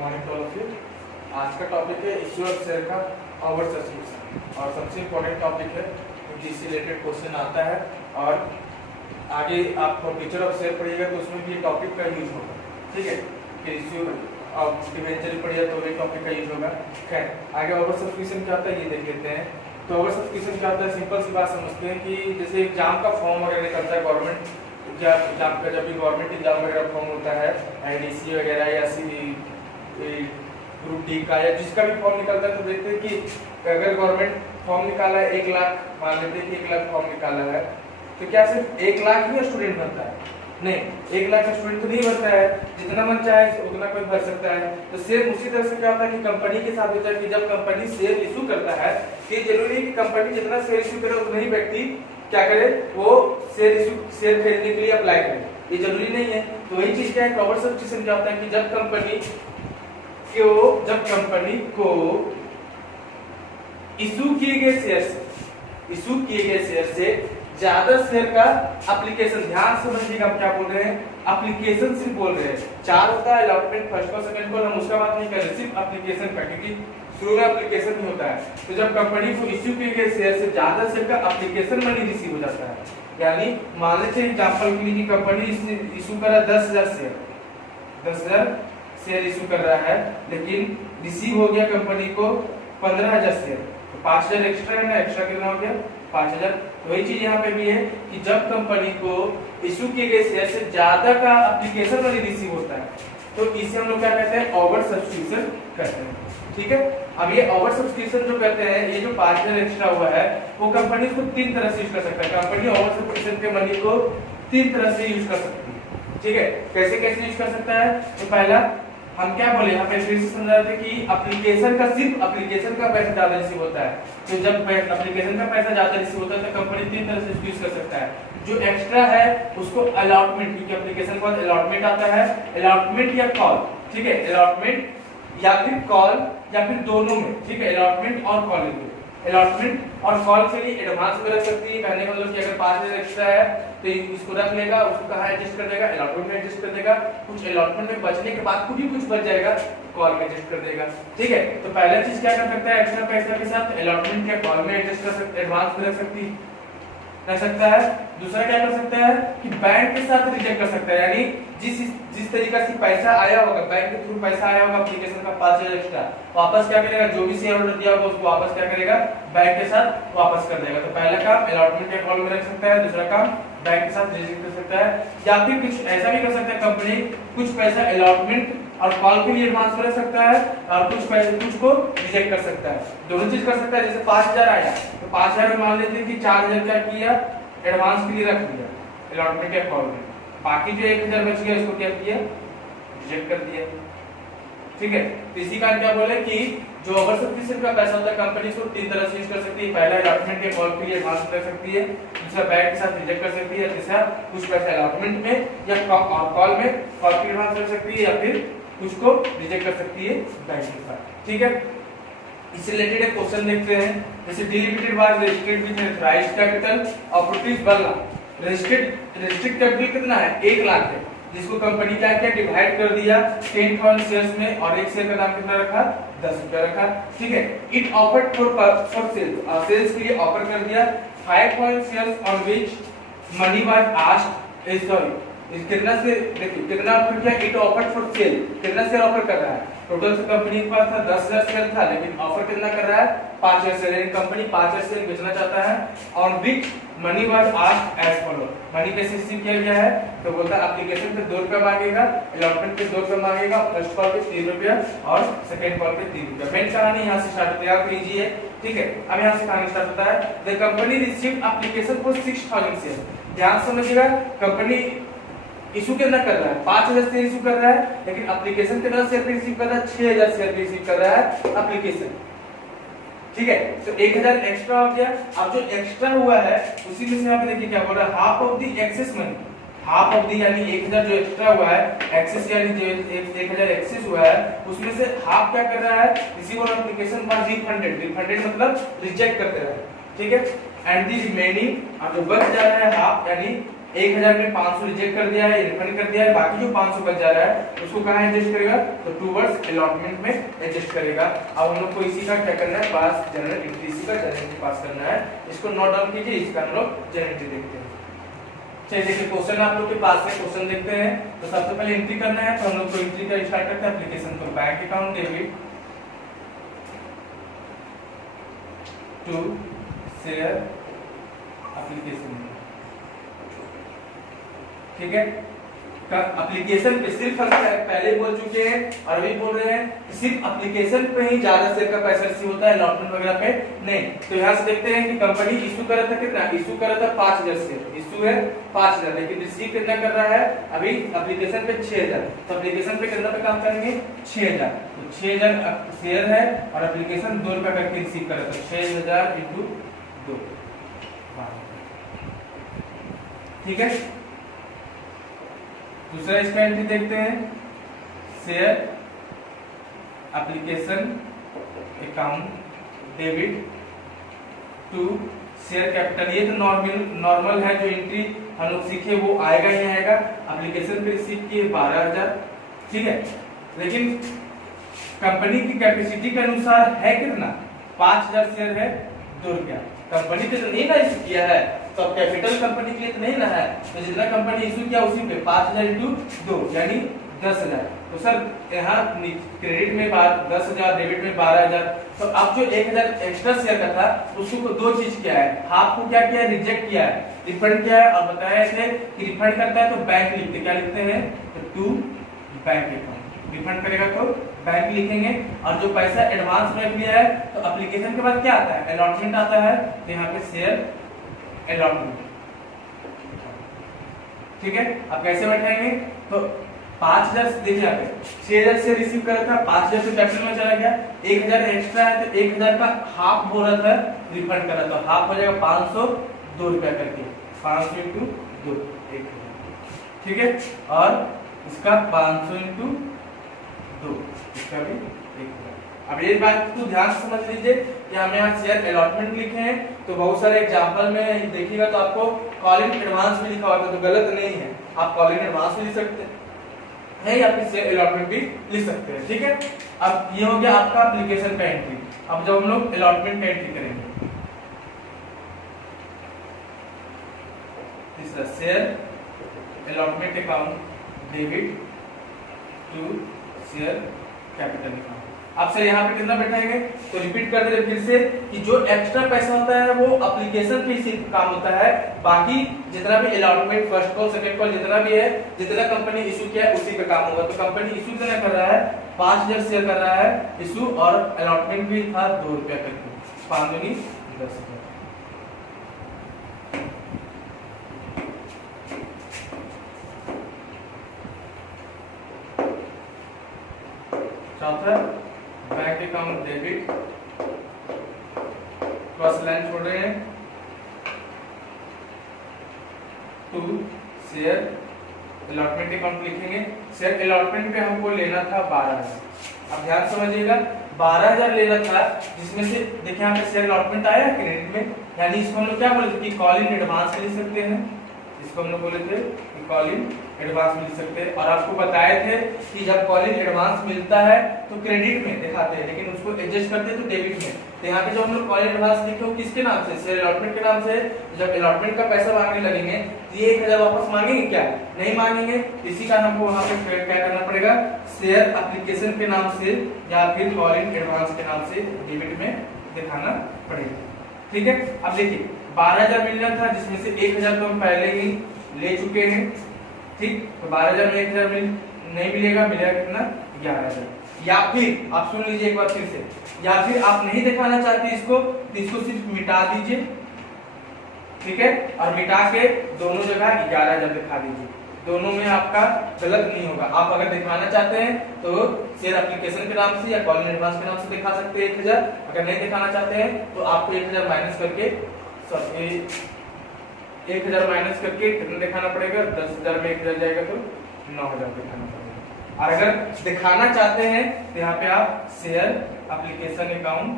Morning to all of you. आज का topic है इश्यू ऑफ शेयर का ओवर सब्सक्रिप्शन और सबसे इम्पोर्टेंट टॉपिक है क्योंकि इससे रिलेटेड क्वेश्चन आता है और आगे आप फीचर ऑफ शेयर पढ़िएगा तो उसमें भी टॉपिक का यूज होगा। ठीक है, कि इश्यू ऑफ डिवेंचर पढ़िएगा तो भी टॉपिक का यूज होगा। खैर, आगे ओवर सब्सक्रिप्शन क्या होता है ये देख लेते हैं। तो ओवर सब्सक्रिप्शन क्या होता है, सिंपल सी बात समझते हैं कि जैसे एग्जाम का फॉर्म वगैरह निकलता है गवर्नमेंट क्या एग्जाम का, जब भी गवर्नमेंट एग्जाम वगैरह फॉर्म होता है आईडीसी वगैरह या ग्रुप डी का या जिसका भी फॉर्म निकलता है तो देखते हैं कि अगर गवर्नमेंट फॉर्म निकाला है 1 लाख, मान लेते हैं कि 1 लाख फॉर्म निकाला है तो क्या सिर्फ 1 लाख ही स्टूडेंट भरता है? नहीं, 1 लाख का स्टूडेंट तो नहीं भरता है, जितना मन चाहे उतना कोई भर सकता है। तो सेम उसी तरह से क्या होता है कि कंपनी के साथ होता है कि जब कंपनी शेयर इशू करता है तो जरूरी है कि कंपनी जितना शेयर इशू करे उतना ही व्यक्ति क्या करे, वो शेयर खरीदने के लिए अप्लाई करे, ये जरूरी नहीं है। तो वही चीज क्या है, ओवर सब्सक्रिप्शन क्या होता है कि जब कंपनी को इशू किए गए शेयर से ज्यादा शेयर का एप्लीकेशन, ध्यान से समझिएगा हम क्या बोल रहे हैं, एप्लीकेशन सिर्फ बोल रहे हैं। 4 होता है allotment, first call second call, हम उसका बात नहीं कर रहे, सिर्फ एप्लीकेशन का, क्योंकि शुरू में एप्लीकेशन नहीं होता है। तो जब कंपनी को इश्यू किए गए शेयर से ज्यादा शेयर का एप्लीकेशन मनी रिसीव हो जाता है, यानी मान लीजिए एग्जांपल के लिए कि कंपनी इश्यू कर रहा है 10,000 शेयर इश्यू कर रहा है, लेकिन रिसीव हो गया कंपनी को 15,000 शेयर, तो 5,000 एक्स्ट्रा है ना, एक्स्ट्रा कितना हो गया 5,000। तो वही चीज यहाँ पे भी है कि जब कंपनी को इश्यू किए गए शेयर से ज्यादा का एप्लीकेशन मनी रिसीव होता है तो इसे हम लोग क्या कहते हैं, ओवर सब्सक्रिप्शन कहते हैं। ठीक है, अब ये ओवर सब्सक्रिप्शन जो कहते हैं, ये जो 5,000 एक्स्ट्रा हुआ है वो कंपनी इसको 3 तरह से यूज कर सकता है। कंपनी ओवर सब्सक्रिप्शन के मनी को 3 तरह से यूज कर सकती है। ठीक है, कैसे कैसे यूज कर सकता है, तो पहला हम क्या बोले यहाँ पे फिर से समझा रहे थे कि सिर्फ एप्लीकेशन का पैसा ज्यादा रिसीव होता है। तो जब एप्लीकेशन का पैसा ज्यादा रिसीव होता है तो कंपनी 3 तरह से यूज कर सकता है। जो एक्स्ट्रा है उसको अलॉटमेंट, क्योंकि एप्लीकेशन के बाद अलॉटमेंट आता है, अलॉटमेंट या कॉल, ठीक है, अलॉटमेंट या फिर कॉल या फिर दोनों में, ठीक है, अलॉटमेंट और कॉल में। अलॉटमेंट और कॉल के लिए एडवांस में रख सकती है, कहने का मतलब कि अगर 5,000 एक्स्ट्रा है तो इसको रख लेगा, उसको कहा एडजस्ट कर देगा, अलॉटमेंट में एडजस्ट कर देगा, कुछ अलॉटमेंट में बचने के बाद कुछ बच जाएगा कॉल में एडजस्ट कर देगा। ठीक है, तो पहला चीज क्या कर सकता है, एक्स्ट्रा पैसा के साथ अलॉटमेंट या कॉल में एडजस्ट कर सकते, एडवांस में रख सकता है। दूसरा क्या कर सकता है कि बैंक के साथ रिजेक्ट कर सकता है, यानी जिस तरीका से पैसा आया होगा, बैंक के थ्रू पैसा आया होगा एप्लीकेशन का 5,000 एक्स्ट्रा, वापस क्या करेगा, जो भी शेयर होल्डर दिया होगा उसको वापस क्या करेगा, बैंक के साथ वापस कर देगा। तो पहला काम अलॉटमेंट या कॉल में रख सकता है, दूसरा काम बैंक के साथ रिजेक्ट कर सकता है, या फिर कुछ ऐसा भी कर सकता है कंपनी कुछ पैसा अलॉटमेंट और कॉल के लिए एडवांस कर सकता है और कुछ को रिजेक्ट कर सकता है। दोनों चीज कर सकता है। जैसे 5,000 आया तो 5,000 में मान लेते हैं कि 4,000 क्या किया, एडवांस के लिए रख दिया अलॉटमेंट या कॉल में, बाकी जो 1,000 बच गया इसको क्या किया, रिजेक्ट कर दिया। ठीक है, तो इसी कारण क्या बोले कि जो ओवर सब्सक्रिप्शन का पैसा होता है कंपनी इसको 3 तरह से यूज कर सकती है। पहला अलॉटमेंट या कॉल के लिए एडवांस कर सकती है, दूसरा बैंक के साथ रिजेक्ट कर सकती है, तीसरा कुछ पैसा अलॉटमेंट में या कॉल के एडवांस कर सकती है या फिर कुछ को रिजेक्ट कर सकती है बैंक के साथ। ठीक है, इससे रिलेटेड एक क्वेश्चन देखते हैं, जैसे delimited was registered with right capital operative बनना, रजिस्टर्ड कैपिटल कितना है, 1 लाख है, जिसको कंपनी क्या किया, डिवाइड कर दिया 10,000 शेयर्स में और एक शेयर का दाम कितना रखा, 10 रुपया रखा। ठीक है, इट ऑफर्ड फॉर सेल्स के लिए ऑफर कर दिया 5 shares on which money was asked, sorry कितना से देखिए कितना ऑफर किया, इट ऑफर्ड फॉर सेल, कितना शेयर ऑफर कर रहा है, टोटल से कंपनी के पास था 10,000 शेयर था, लेकिन ऑफर कितना कर रहा है 5,000 शेयर, यानी कंपनी 5,000 शेयर बेचना चाहता है। On which money was asked as follow, money कैसे रिसीव किया गया है, तो बोलता है एप्लीकेशन पे 2 रुपया मांगेगा, अलॉटमेंट पे 2 रुपया मांगेगा, फर्स्ट कॉल पे 3 रुपया और सेकंड कॉल पे 3 रुपया। मेन कहानी यहाँ से स्टार्ट होती है, आप लीजिए। ठीक है, अब यहाँ से कहानी स्टार्ट होता है, the company received application for 6,000 share. ध्यान समझिएगा, कंपनी इशू कितना कर रहा है, 5,000 शेयर इशू कर रहा है, लेकिन एप्लीकेशन कितना शेयर पे रिसीव कर रहा है, 6,000 शेयर पे रिसीव कर रहा है एप्लीकेशन। ठीक है, तो 1,000 एक्स्ट्रा हो गया। अब जो एक्स्ट्रा हुआ है उसी में से यहाँ पे देखिए क्या बोल रहा है, half of the excess money, half of the यानी 1,000 जो एक्स्ट्रा हुआ है, एक्सेस यानी जो 1,000 एक्सेस हुआ है उसमें से हाफ क्या कर रहा है, रिसीवर एप्लीकेशन फॉर रिफंडेड मतलब रिजेक्ट करते रहा है। ठीक है, एंड द रिमेनिंग, अब जो बच जा रहा है हाफ यानी 1000 में 500 रिजेक्ट कर दिया है, रिफंड कर दिया है, बाकी जो 500 बच जा रहा है उसको कहाँ एडजस्ट करेगा, तो टूवर्ड्स अलॉटमेंट में एडजस्ट करेगा। अब हम लोग को इसी का क्या करना है, पास जनरल एंट्री, इसी का जनरल एंट्री पास करना है। इसको नोट डाउन कीजिए, इसका हम लोग जनरल एंट्री देखते हैं। चलिए देखिए क्वेश्चन आप लोग के पास है, क्वेश्चन देखते हैं। तो सबसे पहले एंट्री करना है, तो हम लोग को एंट्री का स्टार्ट करते हैं एप्लीकेशन को। Bank account debit to share application, ठीक है। एप्लीकेशन पे सिर्फ हम पहले बोल चुके हैं और अभी बोल रहे हैं कि सिर्फ एप्लीकेशन पे ही ज्यादा शेयर का पैसा रिसीव होता है, अलॉटमेंट वगैरह पे नहीं। तो यहाँ से देखते हैं कि कंपनी इशू कर रहा था, कितना इशू कर रहा था, 5000 शेयर इशू है 5000, लेकिन रिसीव कितना कर रहा है अभी एप्लीकेशन पे 6000। तो एप्लीकेशन पे कितना पे काम करेंगे, 6000। तो 6000 शेयर है और एप्लीकेशन 2 रुपया करके रिसीव कर रहा था, 6000 इंटू 2, ठीक है। दूसरा इसका एंट्री देखते हैं, share application account debit to share capital. ये तो नॉर्मल है, जो एंट्री हम लोग सीखे वो आएगा ही आएगा। एप्लीकेशन पे रिसीव किए 12000, ठीक है, लेकिन कंपनी की कैपेसिटी के अनुसार है कितना, 5000 शेयर है 2 रुपया। कंपनी पे तो नहीं ना इशू किया है, तो कैपिटल कंपनी के लिए तो नहीं ना है, तो जितना कंपनी इशू किया उसी पे 5000 इंटू 2 यानी 10000। तो सर यहाँ क्रेडिट में 10000, डेबिट में 12000। तो अब जो 1000 एक्स्ट्रा शेयर का था उसको 2 चीज किया है, हाफ को क्या किया है, रिजेक्ट किया है, रिफंड किया है। और बताया थे कि रिफंड करता है तो बैंक लिखते, क्या लिखते हैं, तो टू बैंक अकाउंट। रिफंड करेगा तो बैंक लिखेंगे। और जो पैसा एडवांस में लिया है तो एप्लीकेशन के बाद क्या आता है, अलॉटमेंट आता है, तो यहाँ पे शेयर अलॉटमेंट, ठीक है। अब कैसे बैठाएंगे, तो 5000 देखिए यहाँ पे 6000 से रिसीव करा था, 5000 से कैपिटल में चला गया, 1000 एक्स्ट्रा है तो 1000 का हाफ हो रहा था, रिफंड करा तो हाफ हो जाएगा 500, 2 रुपया करके 500 इंटू 2, 1000, ठीक है। और इसका 500 इंटू 2, इसका भी 1000। अब ये बात को ध्यान से समझ लीजिए कि हमें यहाँ शेयर अलॉटमेंट लिखे हैं, तो बहुत सारे एग्जांपल में देखिएगा तो आपको कॉल इन एडवांस में लिखा होता है, तो गलत नहीं है, आप कॉल इन एडवांस भी लिख सकते हैं या फिर शेयर अलॉटमेंट भी लिख सकते हैं, ठीक है। अब ये हो गया आपका एप्लीकेशन का एंट्री। अब जब हम लोग अलॉटमेंट का एंट्री करेंगे, तीसरा share allotment account debit to share capital account. अब सर यहाँ पे कितना बैठाएंगे, तो रिपीट कर दे फिर से कि जो एक्स्ट्रा पैसा होता है वो एप्लीकेशन पे सिर्फ काम होता है, बाकी जितना भी allotment, first call, second call, जितना भी है, जितना कंपनी इशू किया है उसी पे काम होगा। तो कंपनी इशू कितना कर रहा है, 5000 शेयर कर रहा है इशू, और अलॉटमेंट भी था 2 रुपया करके, 5 दूनी 10,000। चौथा bank account debit, cross line छोड़ रहे हैं, टू शेयर अलॉटमेंट अकाउंट लिखेंगे। शेयर अलॉटमेंट पे हमको लेना था 12000। अब ध्यान समझिएगा, 12000 लेना था, जिसमें से देखिए यहाँ पे शेयर अलॉटमेंट आया क्रेडिट में, यानी इसको हम लोग क्या बोले थे कि कॉल इन एडवांस ले सकते हैं, इसको हम लोग बोले थे कि कॉल इन एडवांस मिल सकते हैं। और आपको बताए थे कि जब कॉल इन एडवांस मिलता है तो क्रेडिट में दिखाते हैं, लेकिन उसको एडजस्ट करते हैं तो डेबिट में। तो यहाँ पे जो हम लोग कॉल इन एडवांस लिखे हो किसके नाम से, शेयर अलॉटमेंट के नाम से। जब अलॉटमेंट का पैसा मांगने लगेंगे तो ये 1000 वापस मांगेंगे क्या, नहीं मांगेंगे। इसी का हमको वहाँ पे क्या करना पड़ेगा, शेयर एप्लीकेशन के नाम से या फिर कॉल इन एडवांस के नाम से डेबिट में दिखाना पड़ेगा, ठीक है। अब देखिए 12000 मिलना था, जिसमें से 1000 तो हम पहले ही ले चुके हैं, ठीक। तो 12000 में 1000 नहीं मिलेगा, मिलेगा कितना, 11000। या फिर आप सुन लीजिए एक बार फिर से, या फिर आप नहीं दिखाना चाहते इसको तो इसको सिर्फ मिटा दीजिए, ठीक है। और मिटा के दोनों जगह 11000 दिखा दीजिए, दोनों में आपका गलत नहीं होगा। आप अगर दिखाना चाहते हैं तो शेयर एप्लीकेशन के नाम से या कॉल इन एडवांस के नाम से दिखा सकते हैं 1000। अगर नहीं दिखाना चाहते हैं तो आपको 1000 माइनस करके 1000 माइनस करके कितना दिखाना पड़ेगा, 10000 में 1000 जाएगा तो 9000 दिखाना पड़ेगा। और अगर दिखाना चाहते हैं तो यहाँ पे आप शेयर एप्लीकेशन अकाउंट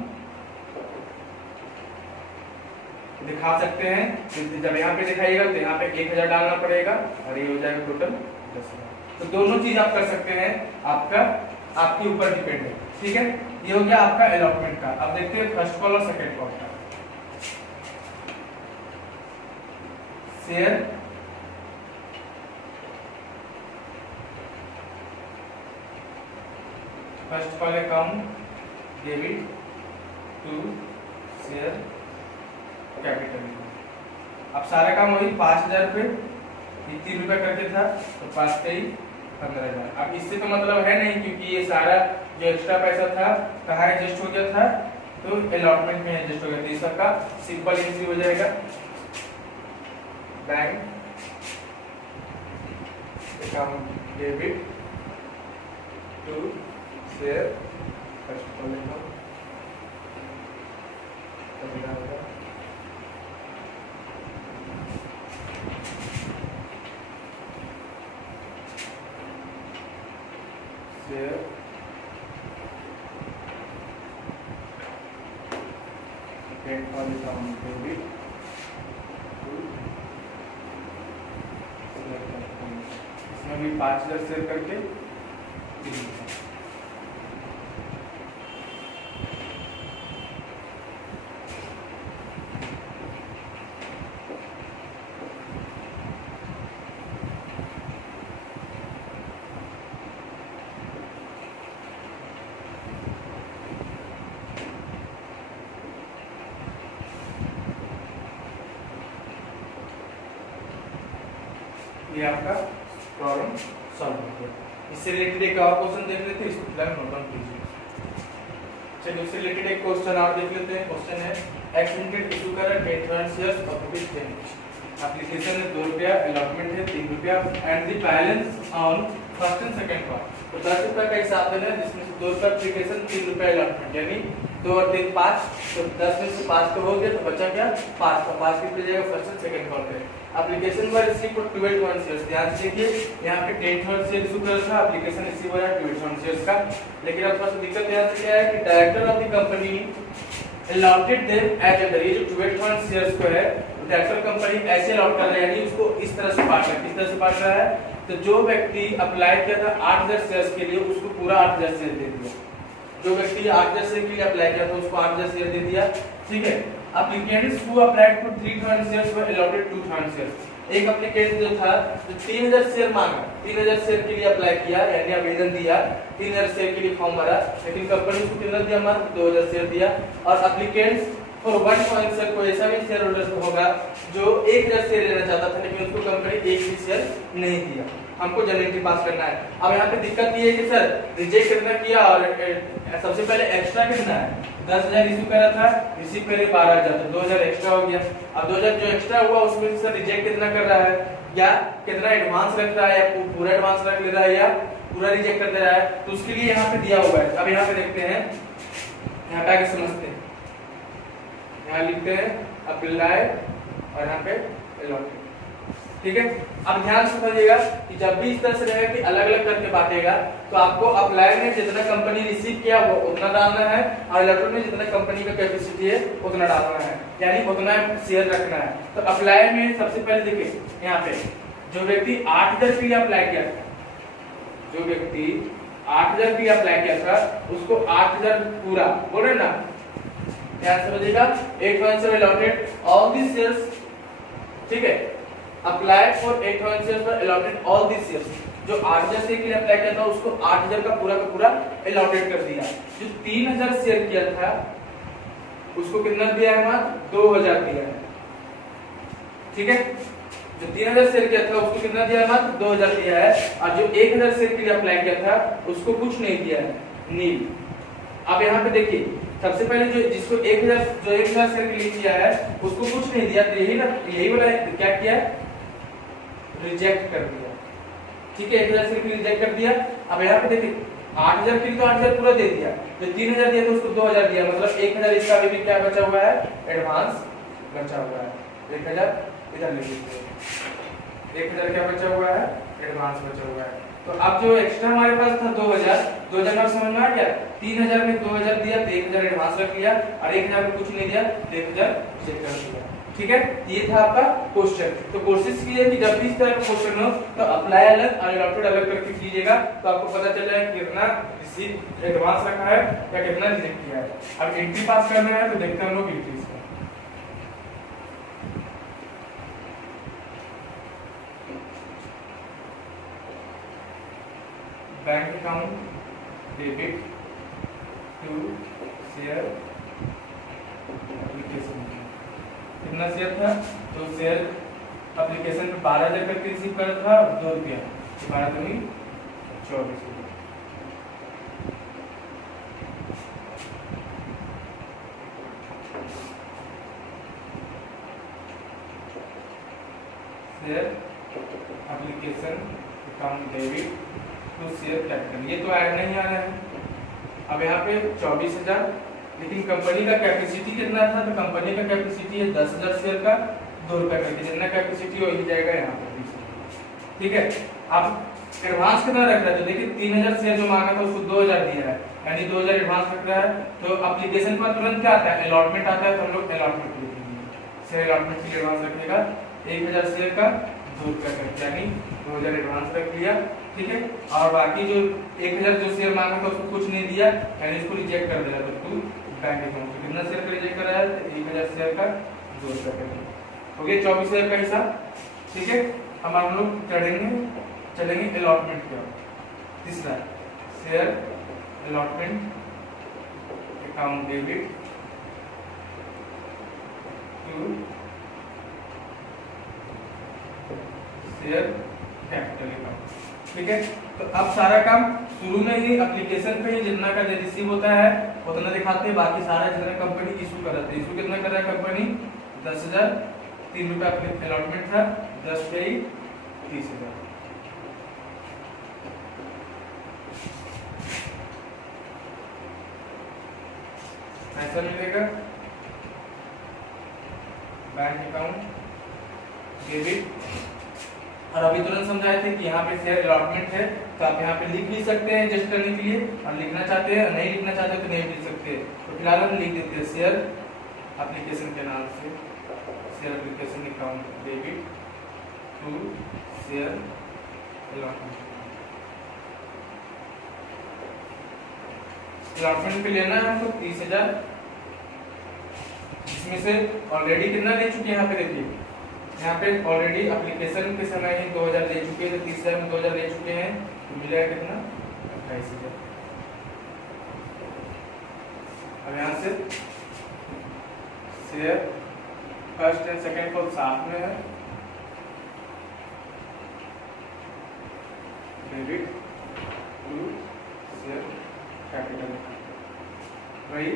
दिखा सकते हैं। जब यहाँ पे दिखाइएगा तो यहाँ पे 1000 डालना पड़ेगा और ये हो जाएगा टोटल 10,000। तो दोनों चीज आप कर सकते हैं, आपके ऊपर डिपेंड है। ठीक है, ये हो गया आपका अलॉटमेंट का। अब देखते हैं फर्स्ट कॉल और सेकंड कॉल का। Share first call account debit to share capital. अब सारा काम वही 5,000 रुपये 3 रुपये करके था, तो 5 के 15,000। अब इससे तो मतलब है नहीं, क्योंकि ये सारा जो एक्स्ट्रा पैसा था कहाँ एडजस्ट हो गया था, तो अलॉटमेंट में एडजस्ट हो गया। तो इस सबका सिंपल एंट्री हो जाएगा, bank account debit to share first call account. Share second call account debit to share capital. इसमें भी 5,000 शेयर करके 3,000। ये आपका प्रॉब्लम सॉल्व हो गया। इससे रिलेटेड एक और क्वेश्चन देख लेते हैं, इसको फिलहाल नोट डाउन कीजिए। चलिए इससे रिलेटेड एक क्वेश्चन और देख लेते हैं। क्वेश्चन है एक्स लिमिटेड इशू कर रहा है 10 शेयर्स ऑफ ₹10। एप्लीकेशन है 2 रुपया, अलॉटमेंट है 3 रुपया and the balance on first and second call. तो 10 रुपये का हिसाब देना है, जिसमें से 2 रुपया एप्लीकेशन 3 रुपया अलॉटमेंट, यानी 2 और 3 5। तो 10 में से 5 तो हो गया, तो बचा क्या 5 का। 5 कितने जाएगा फर्स्ट एंड सेकंड कॉल पे। Application were receive for 12 shares. ध्यान से देखिए, यहाँ पे 10 शेयर इशू कर था, एप्लीकेशन रिसीव हुआ है 12 शेयर्स का। लेकिन अब थोड़ा सा दिक्कत यहाँ से क्या है कि director of the company allotted them as a, ये जो 12 शेयर्स को है डायरेक्टर कंपनी ऐसे अलॉट कर रहा है, यानी उसको इस तरह से बांट रहा है। किस तरह से बांट रहा है, तो जो व्यक्ति अप्लाई किया था 8,000 शेयर्स के लिए, उसको पूरा 8,000 शेयर दे दिया। जो व्यक्ति 8,000 शेयर के लिए अप्लाई किया था, उसको 8,000 शेयर दे दिया। ठीक है, applicants who applied for 3,000 shares were allotted 2,000 shares। एक एप्लीकेंट जो था जो 3,000 शेयर मांगा, 3,000 शेयर के लिए अप्लाई किया, यानी आवेदन दिया, 3,000 शेयर के लिए फॉर्म भरा, लेकिन कंपनी उसको कितना दिया, मात्र 2,000 शेयर दिया। और एप्लीकेंट्स फॉर 1,000 शेयर, कोई ऐसा भी शेयर होल्डर होगा जो 1,000 शेयर लेना चाहता था, लेकिन उसको कंपनी एक भी शेयर नहीं दिया। हमको जनरली पास करना है। अब यहाँ पे दिक्कत ये है कि सर रिजेक्ट कितना किया, और सबसे पहले एक्स्ट्रा कितना है, 10,000 इशू करा था, रिसीव करे 12,000, तो 2,000 एक्स्ट्रा हो गया। अब 2,000 जो एक्स्ट्रा हुआ उसमें से सर रिजेक्ट कितना कर रहा है, या कितना एडवांस रख रहा है, या पूरा एडवांस रख ले रहा है, या पूरा रिजेक्ट कर दे रहा है, तो उसके लिए यहाँ पे दिया हुआ है। अब यहाँ पे देखते हैं, यहाँ पे आगे समझते हैं। यहाँ लिखते हैं अप्लाई और यहाँ पे अलॉटेड। ठीक है, अब ध्यान से समझिएगा कि जब भी इस तरह से रहेगा कि अलग अलग करके बांटेगा, तो आपको अप्लाई में जितना कंपनी रिसीव किया वो उतना डालना है, और अलॉटेड में जितना कंपनी का कैपेसिटी है उतना डालना है, यानी उतना शेयर रखना है। तो अप्लाई में सबसे पहले देखिए, यहाँ पे जो व्यक्ति 8,000 के लिए अप्लाई किया था, जो व्यक्ति 8,000 के लिए अप्लाई किया था, उसको 8,000 पूरा बोल रहे ना, ध्यान समझिएगा। 8,000 allotted all these shares। ठीक है, अप्लाई फॉर 8,000 शेयर्स पर allotted all these shares। जो 8,000 शेयर के लिए अप्लाई किया था उसको 8,000 का पूरा allotted कर दिया। जो 3,000 शेयर किया था उसको कितना दिया है, मात्र 2,000 दिया है। ठीक है, जो 3,000 शेयर किया था उसको कितना दिया है, मात्र 2,000 दिया है। और जो 1,000 शेयर के लिए अप्लाई किया था उसको कुछ नहीं दिया है, नील। अब यहाँ पे देखिए, सबसे पहले जो जिसको 1,000 शेयर के लिए किया है उसको कुछ नहीं दिया, तो यही वाला क्या किया, रिजेक्ट कर दिया। ठीक है, 1,000 शेयर के लिए रिजेक्ट कर दिया। अब यहाँ पे देखिए 8,000 के लिए तो 8,000 पूरा दे दिया, जो 3,000 दिया था उसको 2,000 दिया, मतलब 1,000 इसका अभी भी क्या बचा हुआ है, एडवांस बचा हुआ है। 1,000 इधर लिख दीजिए, 1,000 क्या बचा हुआ है, एडवांस बचा हुआ है। तो अब जो एक्स्ट्रा हमारे पास था 2,000 में समझ में आ गया। 3,000 में 2,000 दिया तो 1,000 एडवांस रख लिया, और 1,000 में कुछ नहीं दिया तो 1,000 रिजेक्ट कर दिया। ठीक है, ये था आपका क्वेश्चन। तो कोशिश कीजिए कि जब भी इस तरह का क्वेश्चन हो तो अप्लाई अलग और अलॉटेड अलग करके कीजिएगा, तो आपको पता चल जाएगा कितना रिसीव एडवांस रखा है या कितना रिजेक्ट किया है। अब एंट्री पास करना है तो देखते हैं हम लोग एंट्रीज का। Bank account debit to share application. कितना शेयर था? तो शेयर एप्लीकेशन पे 12,000 करके रिसीव करा था, 2 रुपया, 12 दूनी 24। Share application account debit to share capital, ये तो ऐड नहीं आ रहा है। अब यहाँ पे 24,000, लेकिन कंपनी का कैपेसिटी कितना था? तो कंपनी का कैपेसिटी है 10,000 शेयर का, 2 रुपया करके, जितना कैपेसिटी वही जाएगा यहाँ पर। ठीक है, आप एडवांस कितना रख रहे थे? देखिए 3,000 शेयर जो मांगा था उसको 2,000 दिया है, यानी 2,000 एडवांस रख रहा है। तो एप्लीकेशन पर तुरंत क्या आता है? अलॉटमेंट आता है, तो हम लोग अलॉटमेंट लिखेंगे। शेयर अलॉटमेंट के लिए एडवांस रखिएगा 1,000 शेयर का 2 रुपया करके, यानी 2,000 एडवांस रख लिया। ठीक है, और बाकी जो 1,000 जो शेयर मांगा था उसको कुछ नहीं दिया, यानी इसको रिजेक्ट कर देगा। तो टू बैंक अकाउंट कितना शेयर का रिजेक्ट करा है? 1,000 शेयर का 2 रुपया करके, हो गया 24,000 का हिसाब। ठीक है, अब हम लोग चलेंगे अलॉटमेंट की ओर। तीसरा, share allotment account debit to share capital account. ठीक है, तो अब सारा काम शुरू में ही एप्लीकेशन पे ही जितना का रिसीव होता है उतना दिखाते हैं, बाकी सारा जितना कंपनी इशू कराते हैं। इशू कितना कर रहा है कंपनी? 10,000, 3 रुपया अपने अलॉटमेंट था, 10 पे ही 30,000। ऐसा मिलेगा बैंक अकाउंट डेबिट। और अभी तुरंत समझाए थे कि यहाँ पे शेयर अलॉटमेंट है, तो आप यहाँ पे लिख भी सकते हैं एडजस्ट करने के लिए, और लिखना चाहते हैं नहीं लिखना चाहते तो नहीं लिख सकते। तो फिलहाल हम लिख देते हैं शेयर एप्लीकेशन के नाम से, share application account debit to share allotment. Allotment पे लेना है तो 30,000, इसमें से ऑलरेडी कितना ले चुके हैं? यहाँ पे देखिए, यहाँ पे ऑलरेडी एप्लीकेशन के समय ही 2,000 ले चुके हैं, तो 30,000 में 2,000 ले चुके हैं, तो मिलेगा कितना? 28,000। अब यहाँ से शेयर फर्स्ट एंड सेकंड को साथ में है, डेबिट टू शेयर कैपिटल, वही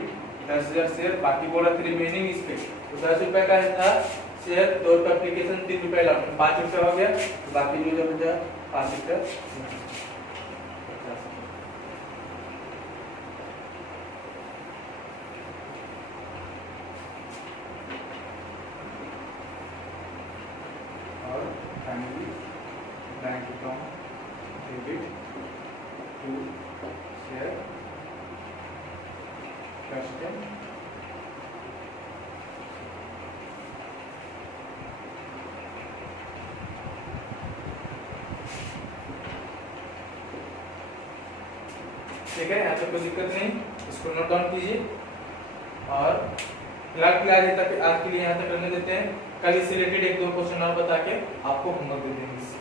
10,000 शेयर, बाकी बोला था रिमेनिंग इस पे, तो 10 रुपए का था शेयर, 2 रुपये एप्लीकेशन, 3 रुपये अलॉटमेंट, 5 रुपये हो गया। तो बाकी जो बचा 5 रुपये 50। और finally bank account debit to share capital. ठीक है, यहाँ पे कोई दिक्कत नहीं, इसको नोट डाउन कीजिए। और फिलहाल आज के लिए यहाँ तक करने देते हैं। कल इससे रिलेटेड 1-2 क्वेश्चन और बता के आपको होमवर्क दे देंगे इससे।